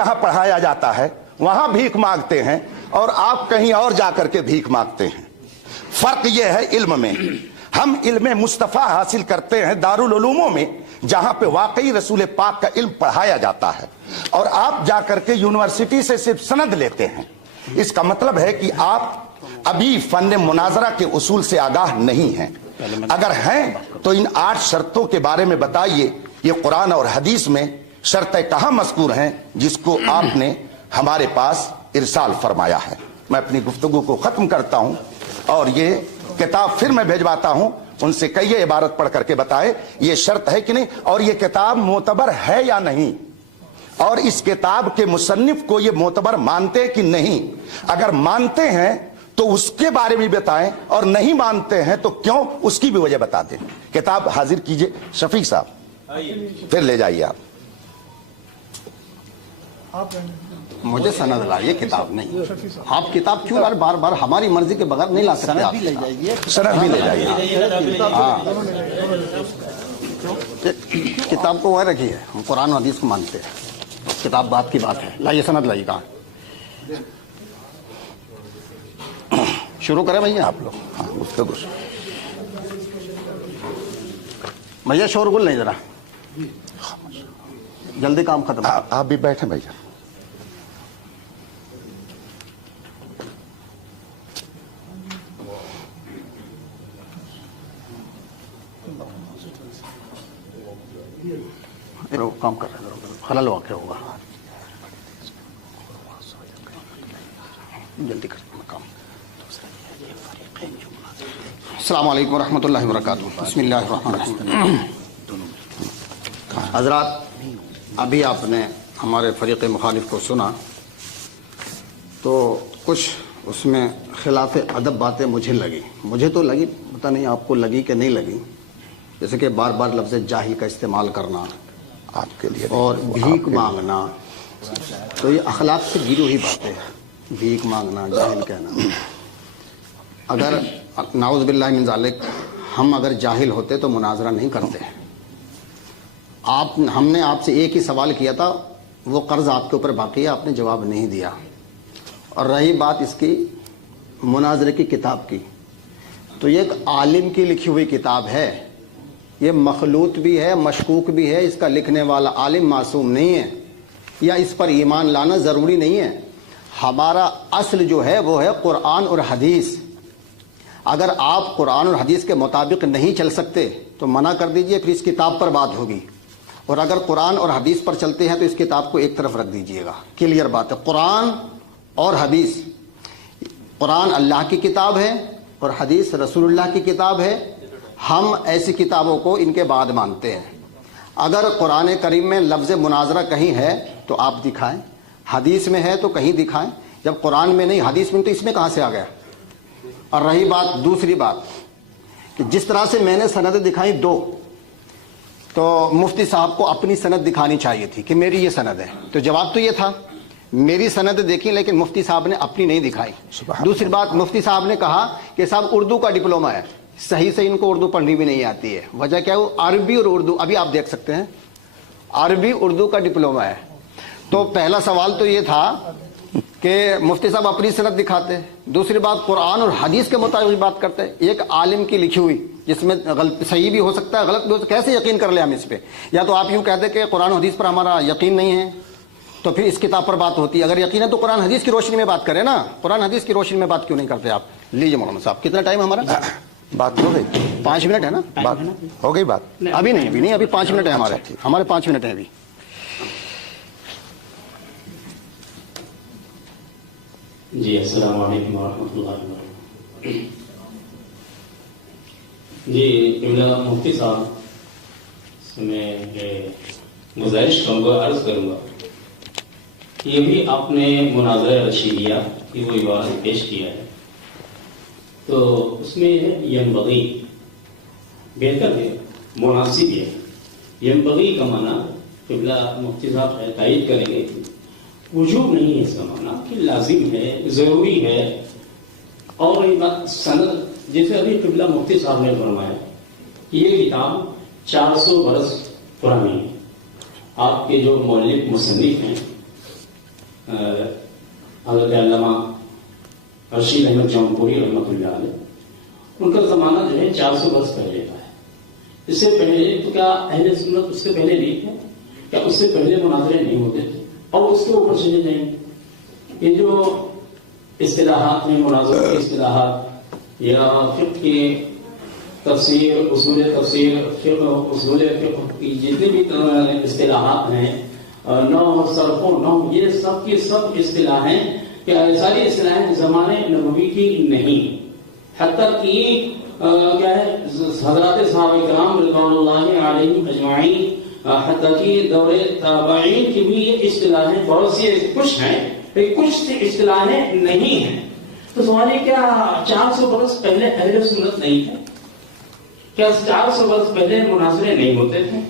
جہاں پڑھایا جاتا ہے وہاں بھیک مانگتے ہیں اور آپ کہیں اور جا کر کے بھیک مانگتے ہیں. فرق یہ ہے علم میں. ہم علم مصطفیٰ حاصل کرتے ہیں دارالعلوموں میں جہاں پہ واقعی رسول پاک کا علم پڑھایا جاتا ہے, اور آپ جا کر کے یونیورسٹی سے صرف سند لیتے ہیں. اس کا مطلب ہے کہ آپ ابھی فن مناظرہ کے اصول سے آگاہ نہیں ہیں. اگر ہیں تو ان 8 شرطوں کے بارے میں بتائیے. یہ قرآن اور حدیث میں شرطیں کہاں مذکور ہیں جس کو آپ نے ہمارے پاس ارسال فرمایا ہے؟ میں اپنی گفتگو کو ختم کرتا ہوں اور یہ کتاب پھر میں بھیجواتا ہوں, ان سے کہیے عبارت پڑھ کر کے بتائے یہ شرط ہے کہ نہیں, اور یہ کتاب معتبر ہے یا نہیں, اور اس کتاب کے مصنف کو یہ معتبر مانتے کہ نہیں. اگر مانتے ہیں تو اس کے بارے میں بتائیں, اور نہیں مانتے ہیں تو کیوں, اس کی بھی وجہ بتا دیں. کتاب حاضر کیجئے. شفیق صاحب پھر لے جائیے آپ. مجھے سند لائیے, کتاب نہیں. آپ کتاب کیوں بار بار ہماری مرضی کے بغیر نہیں لا سکتے؟ سند بھی لے جائیے. سند بھی لے جائیے. ہاں, کتاب کو وہ رکھیے, ہم قرآن و حدیث کو مانتے ہیں. کتاب بات کی بات ہے. لائیے سند لائیے. کہاں شروع کریں بھیا آپ لوگ؟ ہاں گفتگو. بھیا شور گل نہیں ذرا, جلدی کام ختم. آپ بھی بیٹھیں بھیا. کام کر رہے ہیں, خلل واقع ہوگا. جلدی کر کام. السلام علیکم ورحمۃ اللہ وبرکاتہ. بسم اللہ الرحمن الرحیم. حضرات, ابھی آپ نے ہمارے فریق مخالف کو سنا تو کچھ اس میں خلاف ادب باتیں مجھے تو لگی, پتہ نہیں آپ کو لگی کہ نہیں لگی. جیسے کہ بار بار لفظ جاہل کا استعمال کرنا آپ کے لیے اور بھیک مانگنا, تو یہ اخلاق سے گری ہوئی باتیں ہیں. بھیک مانگنا, جاہل کہنا. اگر نعوذ باللہ من ذالک ہم اگر جاہل ہوتے تو مناظرہ نہیں کرتے. ہم نے آپ سے ایک ہی سوال کیا تھا, وہ قرض آپ کے اوپر باقی ہے, آپ نے جواب نہیں دیا. اور رہی بات اس کی مناظرے کی کتاب کی, تو یہ ایک عالم کی لکھی ہوئی کتاب ہے. یہ مخلوط بھی ہے, مشکوک بھی ہے. اس کا لکھنے والا عالم معصوم نہیں ہے, یا اس پر ایمان لانا ضروری نہیں ہے. ہمارا اصل جو ہے وہ ہے قرآن اور حدیث. اگر آپ قرآن اور حدیث کے مطابق نہیں چل سکتے تو منع کر دیجئے, پھر اس کتاب پر بات ہوگی. اور اگر قرآن اور حدیث پر چلتے ہیں تو اس کتاب کو ایک طرف رکھ دیجئے گا. کلیئر بات ہے. قرآن اور حدیث, قرآن اللہ کی کتاب ہے اور حدیث رسول اللہ کی کتاب ہے. ہم ایسی کتابوں کو ان کے بعد مانتے ہیں. اگر قرآن کریم میں لفظ مناظرہ کہیں ہے تو آپ دکھائیں, حدیث میں ہے تو کہیں دکھائیں. جب قرآن میں نہیں, حدیث میں, تو اس میں کہاں سے آ گیا؟ اور رہی بات دوسری بات کہ جس طرح سے میں نے سند دکھائی 2, تو مفتی صاحب کو اپنی سند دکھانی چاہیے تھی کہ میری یہ سند ہے. تو جواب تو یہ تھا میری سند دیکھی, لیکن مفتی صاحب نے اپنی نہیں دکھائی. دوسری بات, مفتی صاحب نے کہا کہ صاحب اردو کا ڈپلوما ہے. صحیح سے ان کو اردو پڑھنی بھی نہیں آتی ہے. وجہ کیا ہے؟ عربی اور اردو, ابھی آپ دیکھ سکتے ہیں, عربی اردو کا ڈپلوما ہے. تو پہلا سوال تو یہ تھا کہ مفتی صاحب اپنی سند دکھاتے. دوسری بات, قرآن اور حدیث کے مطابق بات کرتے. ایک عالم کی لکھی ہوئی جس میں صحیح بھی ہو سکتا ہے, غلط بھی ہو سکتا ہے, کیسے یقین کر لیں ہم اس پہ؟ یا تو آپ یوں کہتے کہ قرآن و حدیث پر ہمارا یقین نہیں ہے تو پھر اس کتاب پر بات ہوتی ہے. اگر یقین ہے تو قرآن حدیث کی روشنی میں بات کریں نا. قرآن حدیث کی روشنی میں بات کیوں نہیں کرتے آپ؟ لیجیے مولانا صاحب, کتنا ٹائم ہمارا؟ بات ہو گئی. 5 منٹ ہے نا؟ بات ہو گئی. بات ابھی نہیں, ابھی 5 منٹ ہے ہمارے 5 منٹ ہیں ابھی. جی السلام علیکم ورحمۃ اللہ وبرکاتہ. جی مفتی صاحب سے میں گزارش کروں گا, عرض کروں گا کہ یہ بھی آپ نے مناظرہ رشیدیہ کی وہ عبارت پیش کیا ہے, تو اس میں ینبغی بہتر ہے, مناسب ہے. ینبغی کا معنی قبلہ مفتی صاحب تائید کریں گے, وجوب نہیں ہے اس کا معنی کہ لازم ہے, ضروری ہے. اور سند جیسے ابھی قبلہ مفتی صاحب نے فرمایا یہ کتاب 400 برس پرانی ہے. آپ کے جو مؤلف مصنف ہیں حضرت علامہ رشید احمد جونپوری رحمۃ اللہ علیہ، ان کا زمانہ جو ہے 400 برس پہلے کا ہے. اس سے پہلے تو کیا اہل سنت اس سے پہلے نہیں تھے؟ کیا اس سے پہلے مناظرے نہیں ہوتے تھے؟ اور اس کے اوپر چلے جائیں، یہ جو اصطلاحات ہیں، مناظروں کی اصطلاحات یا فقہ کی تفسیر، اصول تفسیر، فقہ، اصول فقہ کی جتنی بھی اصطلاحات ہیں، نحو، صرف و نحو، یہ سب کی سب اصطلاحیں کیا ساری اصطلاحیں زمانے نبوی کی نہیں. حتیٰ کہ کیا ہے حضرات صحابہ کرام رضوان اللہ علیہم اجمعین، حتیٰ کہ دور تابعین کی بھی یہ اصطلاحیں بہت سی کچھ ہیں، کچھ اصطلاحیں نہیں ہیں. تو سوال یہ کیا 400 برس پہلے اہل سنت نہیں تھے؟ کیا 400 برس پہلے مناظرے نہیں ہوتے تھے؟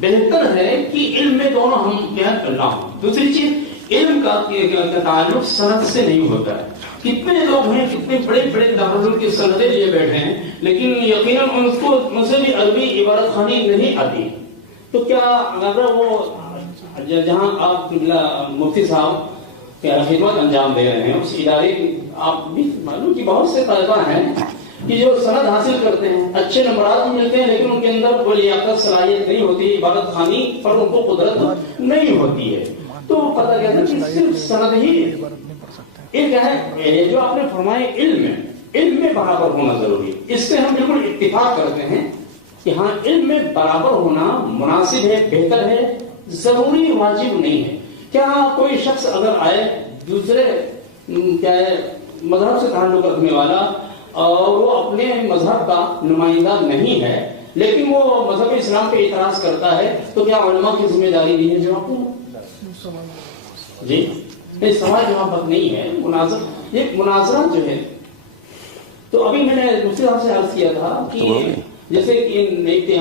بہتر ہے کہ علم میں دونوں ہم کیا کرنا ہو. دوسری چیز، علم کا تعلق سند سے نہیں ہوتا ہے. کتنے لوگ ہیں، کتنے بڑے بڑے دارالعلوم کی سندیں لیے بیٹھے ہیں، لیکن یقیناً ان سے بھی عربی عبارت خوانی نہیں آتی. تو کیا اگر وہ جہاں آپ مفتی صاحب کیا خدمت انجام دے رہے ہیں اس ادارے کی، آپ بھی معلوم کہ بہت سے طلبہ ہیں کہ جو سند حاصل کرتے ہیں، اچھے نمبرات ملتے ہیں، لیکن ان کے اندر کوئی لیاقت صلاحیت نہیں ہوتی، عبارت خوانی پر ان کو قدرت نہیں ہوتی ہے. تو پتہ کیا کہ صرف سند ہی یہ کیا ہے جو آپ نے فرمائے علم میں برابر ہونا ضروری ہے. اس سے ہم بالکل اتفاق کرتے ہیں کہ ہاں علم میں برابر ہونا مناسب ہے، بہتر ہے، ضروری واجب نہیں ہے. کیا کوئی شخص اگر آئے دوسرے کیا ہے مذہب سے تعلق رکھنے والا اور وہ اپنے مذہب کا نمائندہ نہیں ہے لیکن وہ مذہب اسلام پہ اعتراض کرتا ہے، تو کیا علماء کی ذمہ داری نہیں ہے جواب دیں؟ جی نہیں، سوال جواب نہیں ہے. یہ مناظرہ جو ہے، تو ابھی میں نے دوسرے صاحب سے عرض کیا تھا کہ جیسے کہ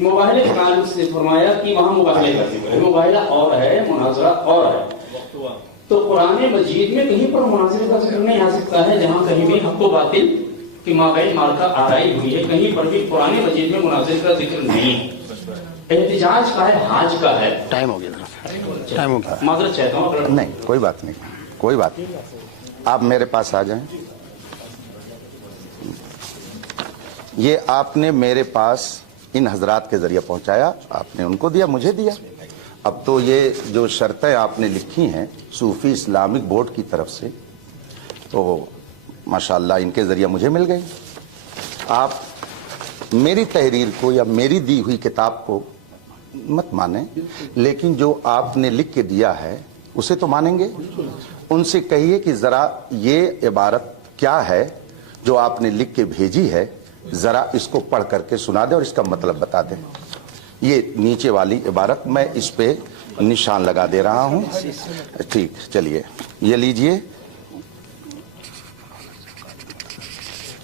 مباحلے کے تعلق سے فرمایا کہ وہاں مباحلے کا ذکر ہے، مباحلہ اور ہے، مناظرہ اور ہے. تو قرآن مجید میں کہیں پر مناظرے کا ذکر نہیں آ سکتا ہے، جہاں کہیں بھی حق و باطل کی مابین مارکہ آرائی ہوئی ہے، کہیں پر بھی قرآن مجید میں مناظرے کا ذکر نہیں ہے. احتجاج کا ہے، حاج کا ہے. ٹائم ہو گیا، ٹائم ہو گیا. معذرت چاہتا ہوں. نہیں کوئی بات نہیں، کوئی بات نہیں، آپ میرے پاس آ جائیں. یہ آپ نے میرے پاس ان حضرات کے ذریعے پہنچایا، آپ نے ان کو دیا، مجھے دیا. اب تو یہ جو شرطیں آپ نے لکھی ہیں صوفی اسلامک بورڈ کی طرف سے، تو ماشاءاللہ ان کے ذریعے مجھے مل گئی. آپ میری تحریر کو یا میری دی ہوئی کتاب کو مت مانیں، لیکن جو آپ نے لکھ کے دیا ہے اسے تو مانیں گے. ان سے کہیے کہ ذرا یہ عبارت کیا ہے جو آپ نے لکھ کے بھیجی ہے، ذرا اس کو پڑھ کر کے سنا دیں اور اس کا مطلب بتا دیں. یہ نیچے والی عبارت میں اس پہ نشان لگا دے رہا ہوں. ٹھیک، چلیے یہ لیجئے،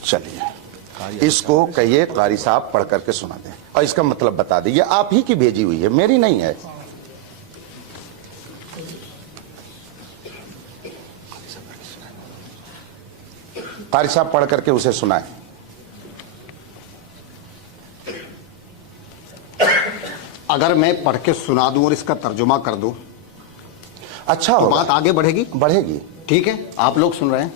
چلیے اس کو کہیے قاری صاحب پڑھ کر کے سنا دیں اور اس کا مطلب بتا دیں. یہ آپ ہی کی بھیجی ہوئی ہے، میری نہیں ہے. قاری صاحب پڑھ کر کے اسے سنائیں. اگر میں پڑھ کے سنا دوں اور اس کا ترجمہ کر دوں اچھا تو ہوگا. بات آگے بڑھے گی. بڑھے گی. ٹھیک ہے، آپ لوگ سن رہے ہیں.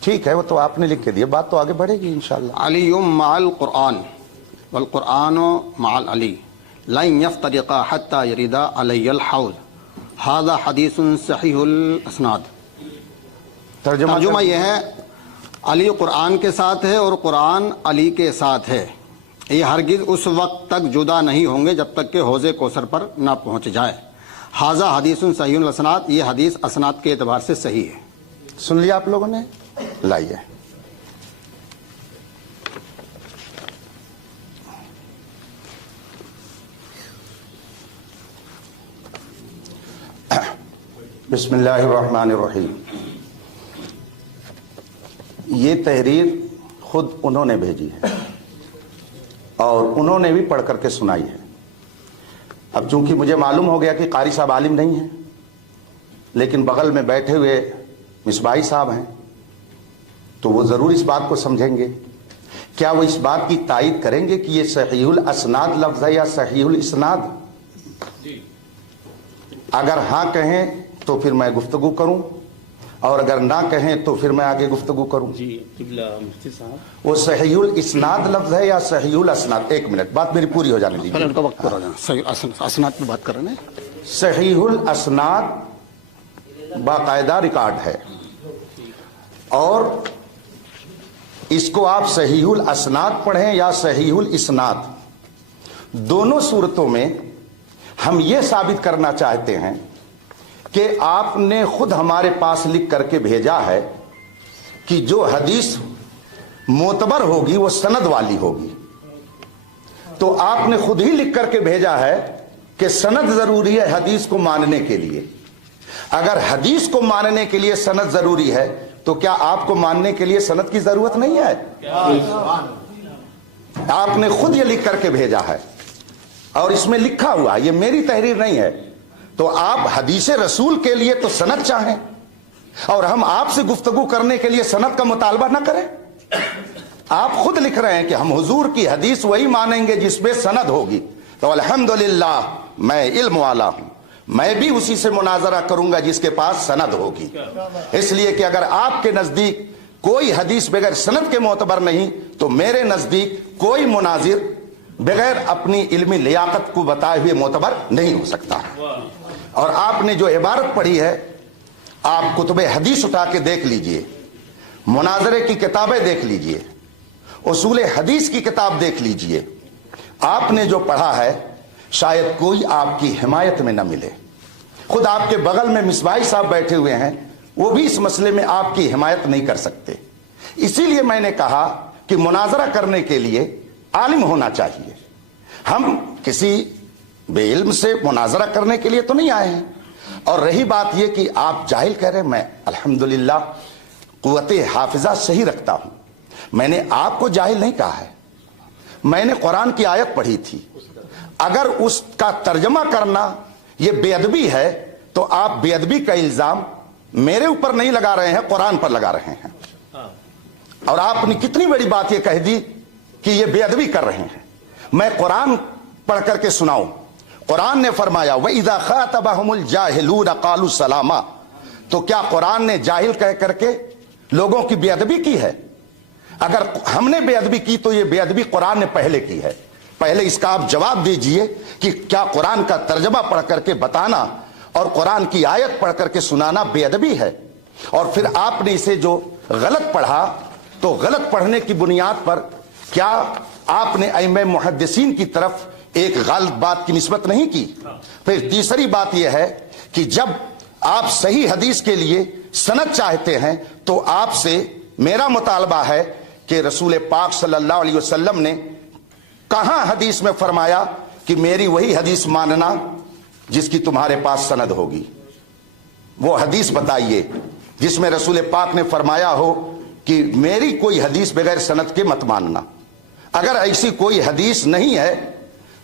ٹھیک ہے، وہ تو آپ نے لکھ کے دیا، بات تو آگے بڑھے گی انشاءاللہ. علی مع القرآن والقرآن مع العلی لن يفترقا حتى يردا علی الحوض هذا حدیث صحیح الاسناد. ترجمہ یہ ہے، علی قرآن کے ساتھ ہے اور قرآن علی کے ساتھ ہے. یہ ہرگز اس وقت تک جدا نہیں ہوں گے جب تک کہ حوض کوثر پر نہ پہنچ جائے. ھذا حدیث صحیح الاسناد، یہ حدیث اسناد کے اعتبار سے صحیح ہے. سن لیا آپ لوگوں نے؟ لائیے. بسم اللہ الرحمن الرحیم. یہ تحریر خود انہوں نے بھیجی ہے اور انہوں نے بھی پڑھ کر کے سنائی ہے. اب چونکہ مجھے معلوم ہو گیا کہ قاری صاحب عالم نہیں ہیں، لیکن بغل میں بیٹھے ہوئے مصباحی صاحب ہیں تو وہ ضرور اس بات کو سمجھیں گے क्या वो इस बात की तायीद करेंगे कि ये सहीहुल असनाद लफ्ज है या सहीहुल इस्नाद? अगर हाँ कहें तो फिर मैं गुफ्तगू करूं, और अगर ना कहें तो फिर मैं आगे गुफ्तगू करूं। जी किबला मुफ्ती साहब, वो सहीहुल इस्नाद लफ्ज है या सहीहुल असनाद? एक मिनट, बात मेरी पूरी हो जाने पहले दीजिए। उनका वक्त पूरा हो जाना। सही असनाद में बात कर रहे हैं। सहीहुल असनाद बाकायदा रिकॉर्ड है, और इसको आप सहीहुल असनाद पढ़ें या सहीहुल इस्नाद, दोनों सूरतों में हम ये साबित करना चाहते हैं कि आपने खुद हमारे पास लिख करके भेजा है कि जो हदीस मोतबर होगी वो सनद वाली होगी। तो आपने खुद ही लिख करके भेजा है कि सनद जरूरी है हदीस को मानने के लिए। अगर हदीस को मानने के लिए सनद जरूरी है तो क्या आपको मानने के लिए सनद की जरूरत नहीं है? आपने खुद ये लिख करके भेजा है और इसमें लिखा हुआ, ये मेरी तहरीर नहीं है। तो आप हदीस रसूल के लिए तो सनद चाहें और हम आपसे गुफ्तगू करने के लिए सनद का मुतालबा ना करें। आप खुद लिख रहे हैं कि हम हुजूर की हदीस वही मानेंगे जिसमें सनद होगी। तो अल्हम्दुलिल्लाह मैं इल्म वाला हूं, मैं भी उसी से मुनाजरा करूंगा जिसके पास सनद होगी। इसलिए कि अगर आपके नजदीक कोई हदीस बगैर सनद के मोतबर नहीं तो मेरे नजदीक कोई मुनाजिर बगैर अपनी इल्मी लियाकत को बताए हुए मोतबर नहीं हो सकता। और आपने जो इबारत पढ़ी है, आप कुतुब हदीस उठा के देख लीजिए, मुनाजरे की किताबें देख लीजिए, उसूल हदीस की किताब देख लीजिए। आपने जो पढ़ा है शायद कोई आपकी हिमायत में न मिले। खुद आपके बगल में मिसबाही साहब बैठे हुए हैं, वो भी इस मसले में आपकी हिमायत नहीं कर सकते। इसीलिए मैंने कहा कि मुनाजरा करने के लिए आलिम होना चाहिए। हम किसी बेइल्म से मुनाजरा करने के लिए तो नहीं आए हैं। और रही बात यह कि आप जाहिल कह रहे हैं, मैं अल्हम्दुलिल्लाह कुव्वते हाफिजा सही रखता हूं, मैंने आपको जाहिल नहीं कहा है। मैंने कुरान की आयत पढ़ी थी, अगर उसका तर्जमा करना यह बेअदबी है तो आप बेअदबी का इल्जाम मेरे ऊपर नहीं लगा रहे हैं, कुरान पर लगा रहे हैं। और आपने कितनी बड़ी बात यह कह दी कि ये बेअदबी कर रहे हैं। मैं कुरान पढ़ करके सुनाऊं। कुरान ने फरमाया वइज़ा ख़ातबहुमुल जाहिलून क़ालू सलामा। तो क्या कुरान ने जाहिल कह करके लोगों की बेअदबी की है? अगर हमने बेअदबी की तो ये बेअदबी कुरान ने पहले की है। पहले इसका आप जवाब दीजिए कि क्या कुरान का तर्जमा पढ़ करके बताना और कुरान की आयत पढ़ करके सुनाना बेअदबी है? और फिर आपने इसे जो गलत पढ़ा तो गलत पढ़ने की बुनियाद पर क्या आपने अइम्मा मुहद्दिसीन की तरफ एक गलत बात की निस्बत नहीं की? फिर तीसरी बात यह है कि जब आप सही हदीस के लिए सनद चाहते हैं तो आपसे मेरा मुतालबा है कि रसूल पाक सल्लल्लाहु अलैहि वसल्लम ने कहां हदीस में फरमाया कि मेरी वही हदीस मानना जिसकी तुम्हारे पास सनद होगी। वो हदीस बताइए जिसमें रसूल पाक ने फरमाया हो कि मेरी कोई हदीस बगैर सनद के मत मानना। अगर ऐसी कोई हदीस नहीं है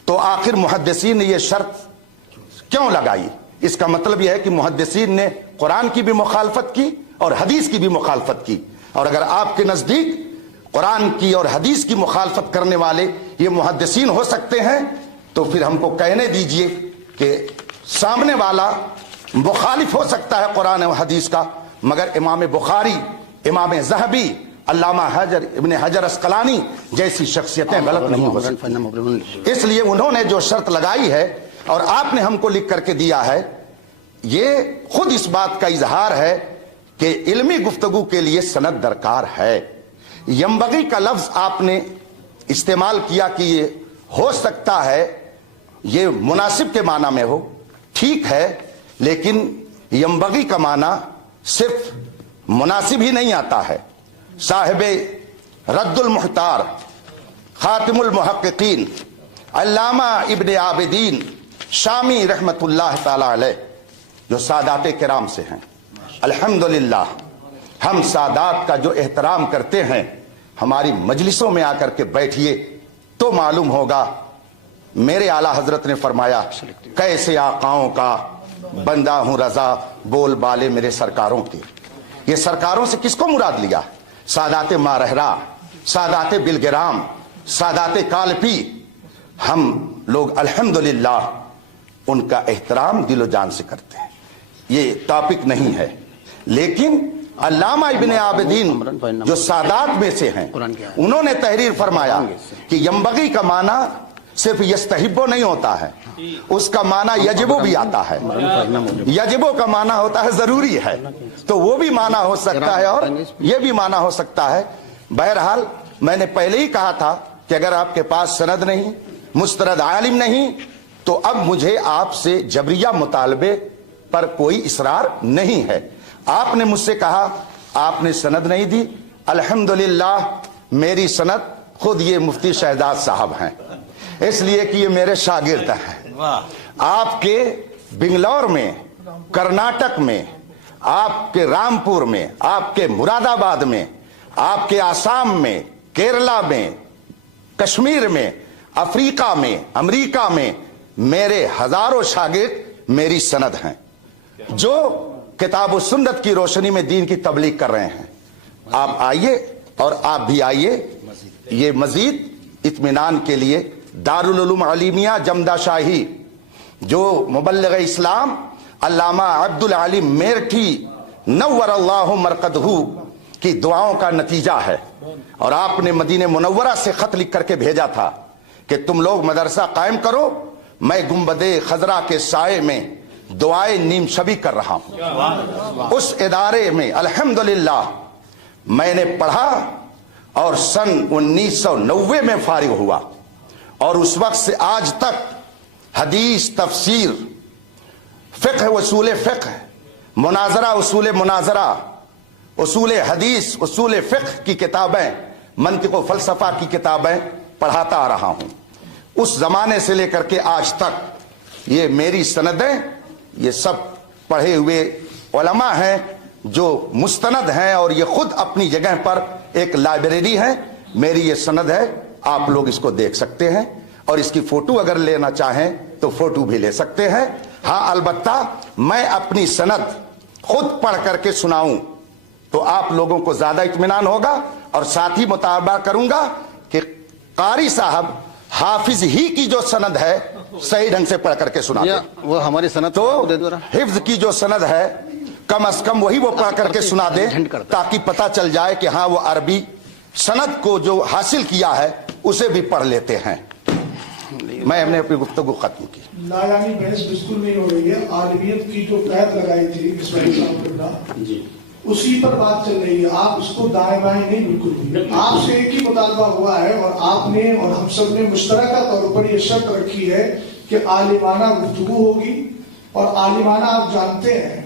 तो आखिर मुहद्दिसीन ने यह शर्त क्यों लगाई? इसका मतलब यह है कि मुहद्दिसीन ने कुरान की भी मुखालफत की और हदीस की भी मुखालफत की। और अगर आपके नजदीक कुरान की और हदीस की मुखालफत करने वाले ये मुहद्दिसीन हो सकते हैं तो फिर हमको कहने दीजिए कि सामने वाला मुखालिफ हो सकता है कुरान और हदीस का, मगर इमाम बुखारी, इमाम ज़हबी, अल्लामा इब्न हजर अस्कलानी जैसी शख्सियतें गलत नहीं हो सकती। इसलिए उन्होंने जो शर्त लगाई है और आपने हमको लिख करके दिया है, ये खुद इस बात का इजहार है कि इल्मी गुफ्तगू के लिए सनद दरकार है। यंबगी का लफ्ज आपने इस्तेमाल किया कि ये हो सकता है, ये मुनासिब के माना में हो, ठीक है, लेकिन यंबगी का माना सिर्फ मुनासिब ही नहीं आता है। साहिबे रद्दुल मुहतार, खातिमुल मुहक्किकीन, अल्लामा इब्न आबिदीन शामी रहमतुल्लाह ताला अलैह, जो सादात किराम से हैं, अल्हम्दुलिल्लाह हम सादात का जो एहतराम करते हैं, हमारी मजलिसों में आकर के बैठिए तो मालूम होगा। मेरे आला हजरत ने फरमाया कैसे आकाओं का बंदा हूं रजा, बोल बाले मेरे सरकारों की। ये सरकारों से किसको मुराद लिया? सादात मारहरा, सादात बिलग्राम, सादात कालपी, हम लोग अल्हम्दुलिल्लाह उनका एहतराम दिलो जान से करते हैं। ये टॉपिक नहीं है, लेकिन अल्लामा इब्ने आबिदीन जो सादात में से हैं, उन्होंने तहरीर फरमाया कि यंबगी का माना सिर्फ यस्तहिब्बो नहीं होता है, उसका माना यजिबो भी आता है। यजिबो का माना होता है जरूरी है, तो वो भी माना हो सकता है और ये भी माना हो सकता है। बहरहाल मैंने पहले ही कहा था कि अगर आपके पास सनद नहीं, मुस्तरद आलिम नहीं, तो अब मुझे आपसे जबरिया मुतालबे पर कोई इसरार नहीं है। आपने मुझसे कहा आपने सनद नहीं दी, अल्हम्दुलिल्लाह मेरी सनद खुद ये मुफ्ती शहजाद साहब हैं, इसलिए कि ये मेरे शागिर्द हैं। आपके बिंगलौर में, कर्नाटक में, आपके रामपुर में, आपके मुरादाबाद में, आपके आसाम में, केरला में, कश्मीर में, अफ्रीका में, अमेरिका में मेरे हजारों शागिर्द मेरी सनद हैं, जो किताब सुन्नत की रोशनी में दीन की तबलीग कर रहे हैं। आप आइए और आप भी आइए। ये मजीद इत्मीनान के लिए दारुल उलूम अलीमिया जमदा शाही, जो मुबल्लिग इस्लाम अल्लामा अब्दुल अलीम मेरठी नव्वरल्लाहु मरकदहू की दुआओं का नतीजा है। और आपने मदीने मुनव्वरा से खत लिख करके भेजा था कि तुम लोग मदरसा कायम करो, मैं गुंबदे खजरा के साए में दुआए नीम शबी कर रहा हूं। उस इदारे में अल्हम्दुलिल्लाह मैंने पढ़ा और सन 1990 में फारिग हुआ, और उस वक्त से आज तक हदीस, तफसीर, फिक्र, उसूल फिक्र, मुनाजरा, उसूल मुनाजरा, उसूल हदीस, उसूल फिक्र की किताबें, मंतिक व फलसफा की किताबें पढ़ाता आ रहा हूं। उस जमाने से लेकर के आज तक ये मेरी सनदें, ये सब पढ़े हुए उलमा हैं जो मुस्तनद हैं, और ये खुद अपनी जगह पर एक लाइब्रेरी है। मेरी ये सनद है, आप लोग इसको देख सकते हैं, और इसकी फोटो अगर लेना चाहें तो फोटो भी ले सकते हैं। हाँ, अलबत्ता मैं अपनी सनद खुद पढ़ करके सुनाऊं तो आप लोगों को ज्यादा इत्मीनान होगा, और साथ ही मुतालबा करूंगा कि कारी साहब हाफिज ही की जो सनद है सही ढंग से पढ़ करके सुना दे। वो हमारी सनद तो हिफ्ज की जो सनद है कम अज कम वही वो पढ़ करके सुना दे, ताकि पता चल जाए कि हाँ वो अरबी सनद को जो हासिल किया है उसे भी पढ़ लेते हैं। मैं हमने अपनी गुफ्तगू खत्म की। लायानी बहस बिल्कुल नहीं हो रही है। आलिमियत की जो कैद लगाई थी इस्माइल साहब ने, उसी पर बात चल रही है। आप उसको दाएं बाएं नहीं, बिल्कुल नहीं। आपसे एक ही मुतालबा हुआ है, और आपने और हम सब ने मुश्तरका तौर पर यह शर्त रखी है कि आलिमाना गुफ्तगू होगी। और आलिमाना आप जानते हैं,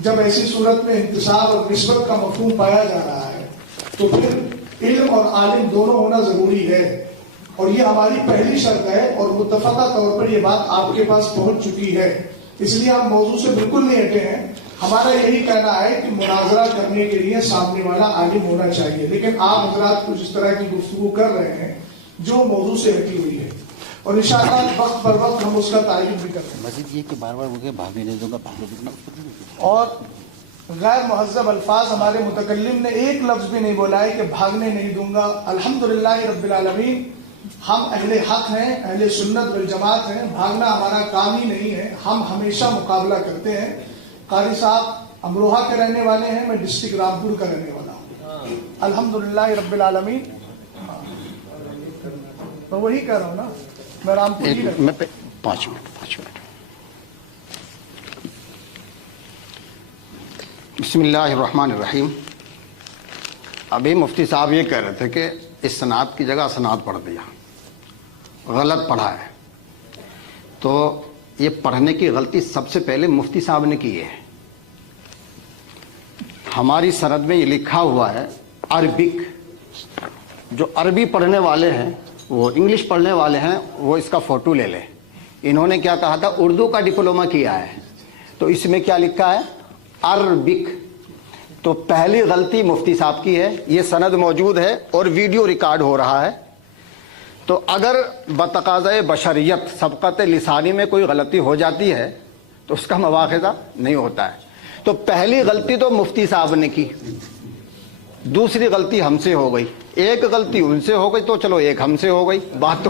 जब ऐसी सूरत में इंतिसार और निस्बत का मफहूम पाया जा रहा है तो फिर इल्म और आलिम दोनों होना जरूरी है, और ये हमारी पहली शर्त है। और मुत्तफका तौर पर यह बात आपके पास पहुंच चुकी है, इसलिए आप मौजू से बिल्कुल नहीं हटे हैं। हमारा यही कहना है कि मुनाजरा करने के लिए सामने वाला आलिम होना चाहिए, लेकिन आप हजरात कुछ इस तरह की गुफ्तगू कर रहे हैं जो मौजू से हटी हुई है, और इंशाअल्लाह वक्त पर वक्त हम उसका तारीफ भी करते हैं। मजीद ये कि बार बार वो भागने नहीं दूंगा, और गैर मुहज़्ज़ब अल्फाज हमारे मुतकल्लिम ने एक लफ्ज भी नहीं बोला है कि भागने नहीं दूंगा। अल्हम्दुलिल्लाह रब्बिल आलमीन, हम अहले हक हैं, अहले सुन्नत वल जमात हैं। भागना हमारा काम ही नहीं है, हम हमेशा मुकाबला करते हैं। कारी साहब अमरोहा के रहने वाले हैं, मैं डिस्ट्रिक्ट रामपुर का रहने वाला हूँ। अल्हम्दुलिल्लाह रब्बिल आलमीन, तो वही कह रहा हूँ ना, मैं रामपुर ही रहता हूँ। 5 मिनट। बिस्मिल्लाहिर्रहमानिर्रहीम। अभी मुफ्ती साहब ये कह रहे थे कि इस सनाद की जगह सनाद पढ़ दिया, गलत पढ़ा है। तो ये पढ़ने की गलती सबसे पहले मुफ्ती साहब ने की है। हमारी सनद में ये लिखा हुआ है अरबिक। जो अरबी पढ़ने वाले हैं, वो इंग्लिश पढ़ने वाले हैं, वो इसका फोटो ले लें। इन्होंने क्या कहा था, उर्दू का डिप्लोमा किया है, तो इसमें क्या लिखा है, अरबिक। तो पहली गलती मुफ्ती साहब की है। ये सनद मौजूद है और वीडियो रिकॉर्ड हो रहा है। तो अगर बतकाज़े बशरियत सबक़त लिसानी में कोई गलती हो जाती है तो उसका मवाख़िज़ा नहीं होता है। तो पहली गलती तो मुफ्ती साहब ने की। دوسری غلطی ہم سے ہو گئی, ایک غلطی ان سے ہو گئی تو چلو ایک ہم سے ہو گئی, بات تو